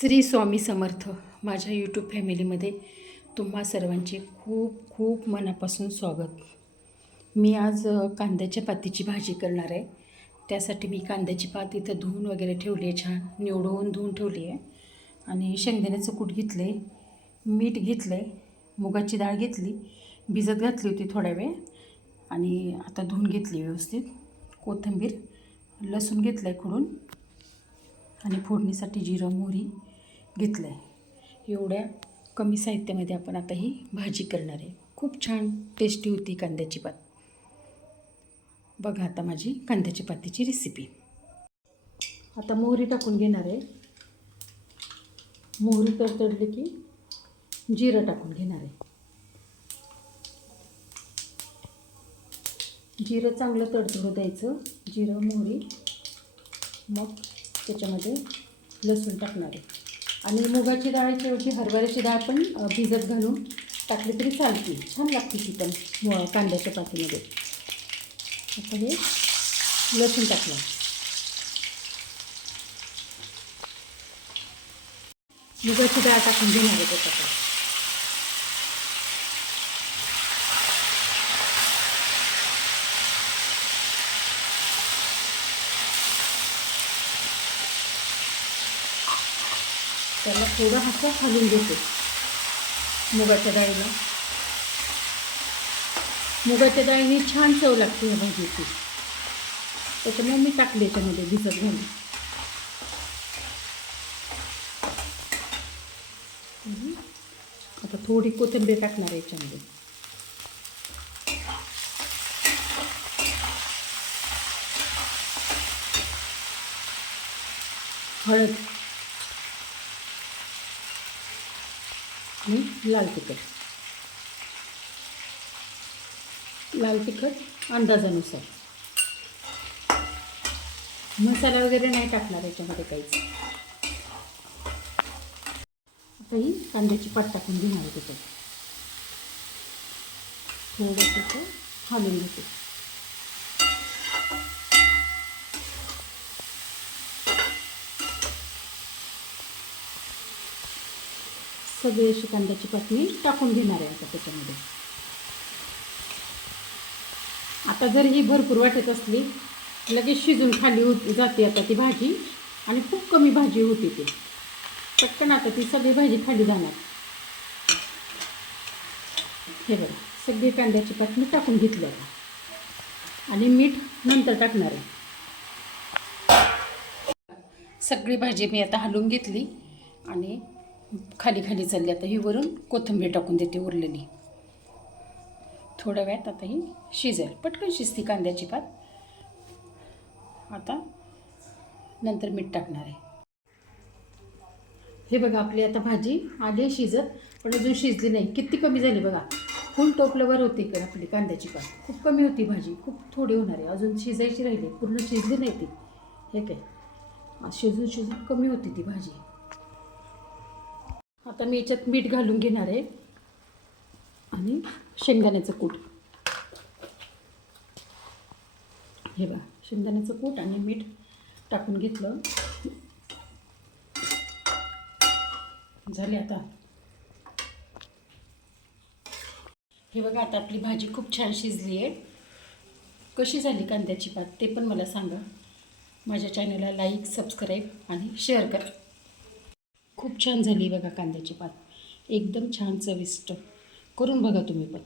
श्री स्वामी समर्थ. माझ्या यूट्यूब फॅमिलीमध्ये तुम्हा सर्वांचे खूप खूप मनापासून स्वागत. मी आज कांद्याच्या पातीची भाजी करणार आहे. त्यासाठी मी कांद्याची पात इथं धुवून वगैरे ठेवली आहे, छान निवडून धुवून ठेवली आहे. आणि शेंगदाण्याचं कूट घेतलं आहे, मीठ घेतलं आहे, मुगाची डाळ घेतली, भिजत घातली होती थोडा वेळ आणि आता धुवून घेतली व्यवस्थित. कोथिंबीर, लसूण घेतलं आहे खुडून आणि फोडणीसाठी जिरं मोहरी घेतलं आहे. एवढ्या कमी साहित्यामध्ये आपण आता ही भाजी करणार आहे. खूप छान टेस्टी होती कांद्याची पात. बघा आता माझी कांद्याची पातीची रेसिपी. आता मोहरी टाकून घेणार आहे. मोहरी तडतडली की जिरं टाकून घेणार आहे. जिरं चांगलं तडतडू द्यायचं, जिरं मोहरी. मग त्याच्यामध्ये लसूण टाकणार आहे आणि मुगाची डाळीच्या ऐवजी हरभऱ्याची डाळ पण भिजत घालून टाकली तरी चालते, छान लागते ती पण कांद्याच्या पातीमध्ये. आता हे लसूण टाकलं, मुगाची डाळ टाकून घेणार आहे त्याच्यात. त्याला थोडं हातात घालून घेते. मुगाच्या डाळीला, मुगाच्या डाळीने छान चव लागते या भाजीची, त्याच्यामुळे मी टाकले त्याच्यामध्ये भिजत घालून. आता थोडी कोथिंबीर टाकणार आहे याच्यामध्ये. हळद आणि लाल तिखट. लाल तिखट अंदाजानुसार. मसाला वगैरे नाही टाकणार याच्यामध्ये काहीच. आता ही कांद्याची पात टाकून घेणार आहे त्याच्यात. थोडंसं हलवून घेते. सगळी अशी कांद्याची पात मी टाकून घेणार आहे आता त्याच्यामध्ये. आता जर ही भरपूर वाटत असली लगेच शिजून खाली जाते आता ती भाजी आणि खूप कमी भाजी होती ती पटकन. आता ती सगळी भाजी खाली जाणार. हे बघा, सगळी कांद्याची पात मी टाकून घेतली आता आणि मीठ नंतर टाकणार आहे. सगळी भाजी मी आता हलवून घेतली आणि खाली खाली चालली. आता ही वरून कोथिंबीर टाकून देते उरलेली. थोड्या वेळात आता ही शिजेल, पटकन शिजती कांद्याची पात. आता नंतर मीठ टाकणार आहे. हे बघा, आपली आता भाजी आली शिजत, पण अजून शिजली नाही. किती कमी झाली बघा, फुल टोपल्यावर होती का आपली कांद्याची पात. खूप कमी होती भाजी, खूप थोडी होणार आहे, अजून शिजायची राहिली, पूर्ण शिजली नाही ती. हे काय, शिजून कमी होती ती भाजी. आता मी याच्यात मीठ घालून घेणार आहे आणि शेंगदाण्याचं कूट. हे बघा, शेंगदाण्याचं कूट आणि मीठ टाकून घेतलं. झाले आता. हे बघा, आता आपली भाजी खूप छान शिजली आहे. कशी झाली कांद्याची पात ते पण मला सांगा. माझ्या चॅनलला लाईक, सबस्क्राईब आणि शेअर करा. खूप छान झाली बघा कांद्याची पात, एकदम छान चविष्ट. करून बघा तुम्ही पण.